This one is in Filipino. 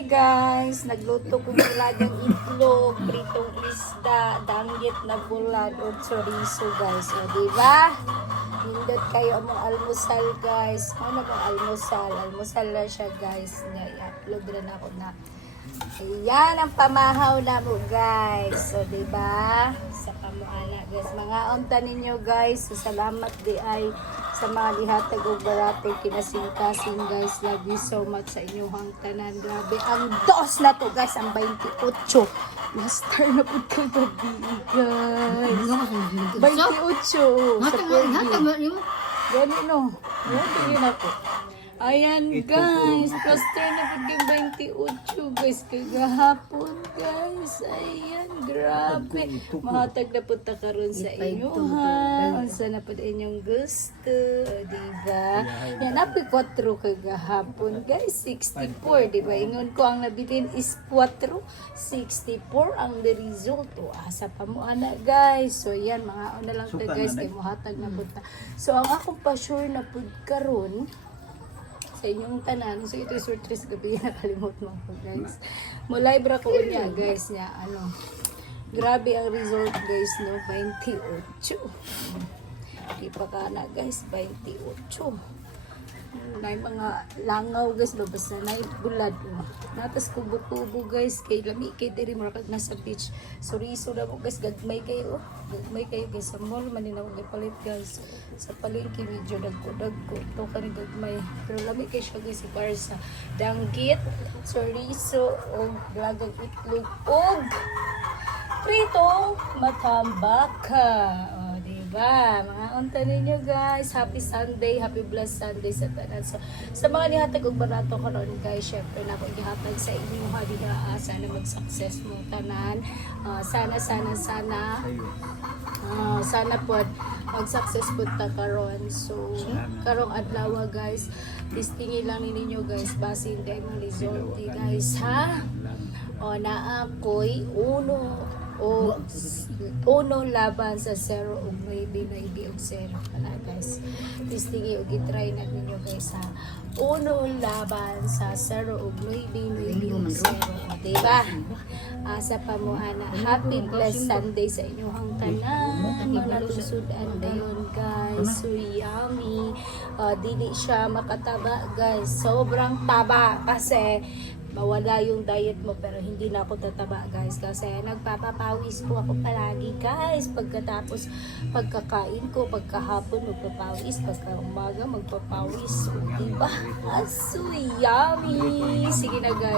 Hi guys, nagluto ko bulagang itlog, pritong isda, danggit na bulag o chorizo guys. O diba? Hindot kayo mong almusal guys. Ano mong almusal? Almusal na siya guys. I-upload rin ako na. Ayan ang pamahaw na mo guys. So diba? Sa pamuana guys. Mga unta ninyo guys. So, salamat di ay sa mga lihatag o barato kinasing-kasing guys. Love you so much sa inyong tanan. Grabe. Ang dos na to guys. Ang 28. Master na po ka gabi guys. 28. Sa pwede. Gani no. Tingin ako. Ayan guys, plaster na po yung 28 guys, kagahapon guys, ayan, grabe, mahatag na po ta karon sa inyo ha, unsa na po inyong gusto, diba, yan, apoy 4 kagahapon guys, 64, diba, ingon ko ang nabilin is 4, 64 ang resulto, asa pa mo ana guys, so yan, mga una lang ta guys, kay mahatag na po ta, so ang akong pa-sure na po karon, sa inyong tanan. So ito surprise gabi nakalimot mo ko guys. Mo live ra ko niya guys niya ano. Grabe ang result guys no 28. Di pa kana guys 28. Nay mga langaw guys babas na nay bulad natas kubo-kubo guys kay lami kay diri mo kag nasa beach suriso na mo guys gagmay kayo guys sa mall man na mo palit guys sa palengke medyo dagko to kani gagmay pero lami kay siya guys para sa danggit suriso o blagang itlog og pritong matambaka. Diba? Mga unta ninyo guys. Happy Sunday. Happy blessed Sunday sa tanan. So, sa mga nihatag og barato karon guys, syempre na akong gihatag sa inyo ha diha. Sana mag-success mo tanan. Sana pod mag-success pod ta karon. So, karong adlaw guys, listingin lang ninyo guys basin kay mga result guys ha. O na ako'y uno laban sa 0 ug 9 ug 0 kana guys. Listingi ug i-try na ninyo guys ha. Uno laban sa 0 ug 9 ug 0. Diba? Asa pa mo ana. Happy blessed Sunday sa inyong tanan. Imalusudan dayon guys. So yummy. Dili siya makataba guys. Sobrang taba kasi mawala yung diet mo pero hindi na ako tataba guys kasi nagpapapawis po ako palagi guys pagkatapos pagkakain ko pagkahapon magpapawis pagka umaga magpapawis so, diba? So yummy sige na guys.